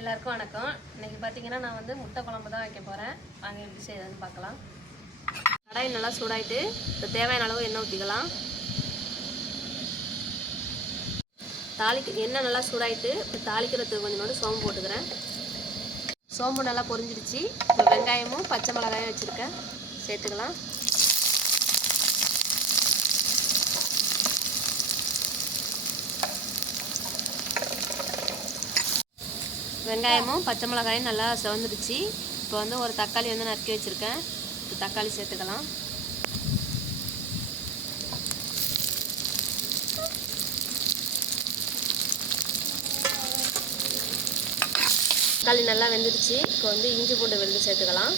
எல்லாருக்கும் வணக்கம். இன்னைக்கு பார்த்தீங்கன்னா நான் வந்து முட்டை குழம்பு தான் வைக்க போகிறேன். வாங்க எப்படி செய்யறதுன்னு பார்க்கலாம். கடாய் நல்லா சூடாயிட்டு இப்போ தேவையான அளவு எண்ணெய் ஊற்றிக்கலாம். எண்ணெய் நல்லா சூடாயிட்டு இப்போ தாளிக்கிறதுக்கு கொஞ்சோண்டு சோம்பு போட்டுக்கிறேன். சோம்பு நல்லா பொரிஞ்சிடுச்சு. இப்போ வெங்காயமும் பச்சை மிளகாயும் வச்சுருக்கேன், சேர்த்துக்கலாம். வெங்காயமும் பச்சை மிளகாயும் நல்லா செவந்துடுச்சு. இப்போ வந்து ஒரு தக்காளி வந்து நறுக்கி வச்சுருக்கேன். இப்போ தக்காளி சேர்த்துக்கலாம். தக்காளி நல்லா வெந்துடுச்சு. இப்போ வந்து இஞ்சி பூண்டு விழுந்து சேர்த்துக்கலாம்.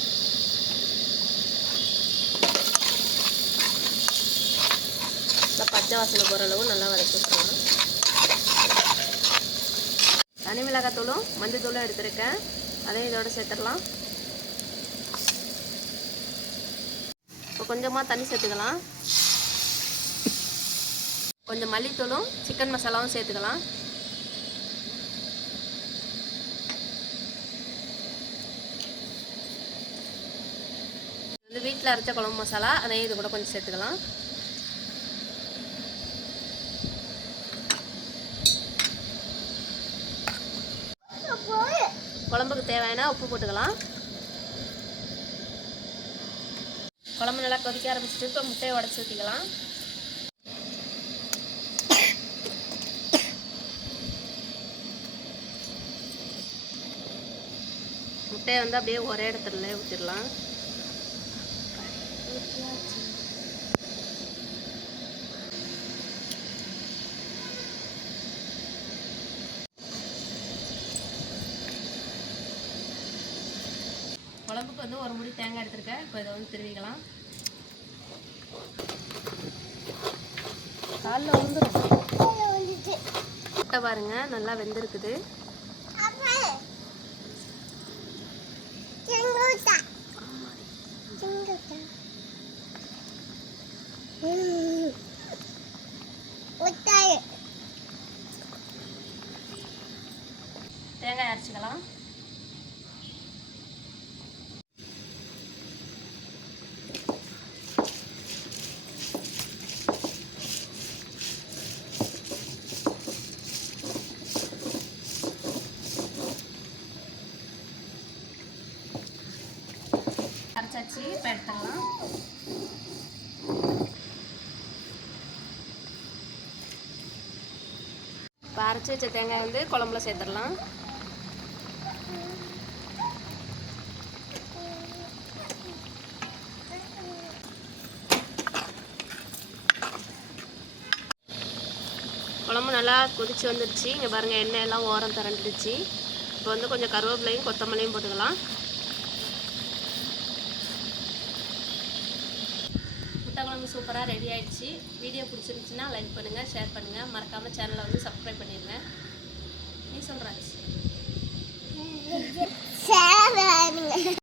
நல்லா பச்சை வாசனை போகிற அளவு நல்லா வதக்கி வச்சுக்கலாம். தனி மிளகாத்தூளும் மஞ்சள் தூளும் எடுத்துருக்கேன், அதையும் இதோட சேர்த்துடலாம். இப்போ கொஞ்சமாக தண்ணி சேர்த்துக்கலாம். கொஞ்சம் மல்லித்தூளும் சிக்கன் மசாலாவும் சேர்த்துக்கலாம். வந்து வீட்டில் அரைச்ச குழம்பு மசாலா, அதையும் இது கூட கொஞ்சம் சேர்த்துக்கலாம். குழம்புக்கு தேவையான உப்பு போட்டுக்கலாம். குழம்பு நல்லா கொதிக்க ஆரம்பிச்சுட்டு இப்போ முட்டையை உடச்சி ஊற்றிக்கலாம். முட்டையை வந்து அப்படியே ஒரே இடத்துல ஊற்றிடலாம். குழம்புக்கு வந்து ஒரு முடி தேங்காய் எடுத்துருக்கேன். இப்போ இதை வந்து திருவிக்கலாம். காலில் வந்துருச்சு. முட்டை பாருங்க நல்லா வெந்திருக்குது. தேங்காய் அரைச்சிக்கலாம். அரைச்சாச்சு, இப்போ எடுத்துடலாம். இப்போ அரைச்சி வச்ச தேங்காய் வந்து குழம்புல சேர்த்துடலாம். குழம்பு நல்லா கொதிச்சு வந்துடுச்சு. இங்கே பாருங்கள், எண்ணெய் எல்லாம் ஓரம் திரண்டுடுச்சு. இப்போ வந்து கொஞ்சம் கருவேப்பிலையும் கொத்தமல்லியும் போட்டுக்கலாம். முட்டை குழம்பு சூப்பராக ரெடி ஆகிடுச்சு. வீடியோ பிடிச்சிருந்துச்சின்னா லைக் பண்ணுங்கள், ஷேர் பண்ணுங்கள், மறக்காமல் சேனலை வந்து சப்ஸ்கிரைப் பண்ணிடுங்க. நீ சொல்கிறாச்சு.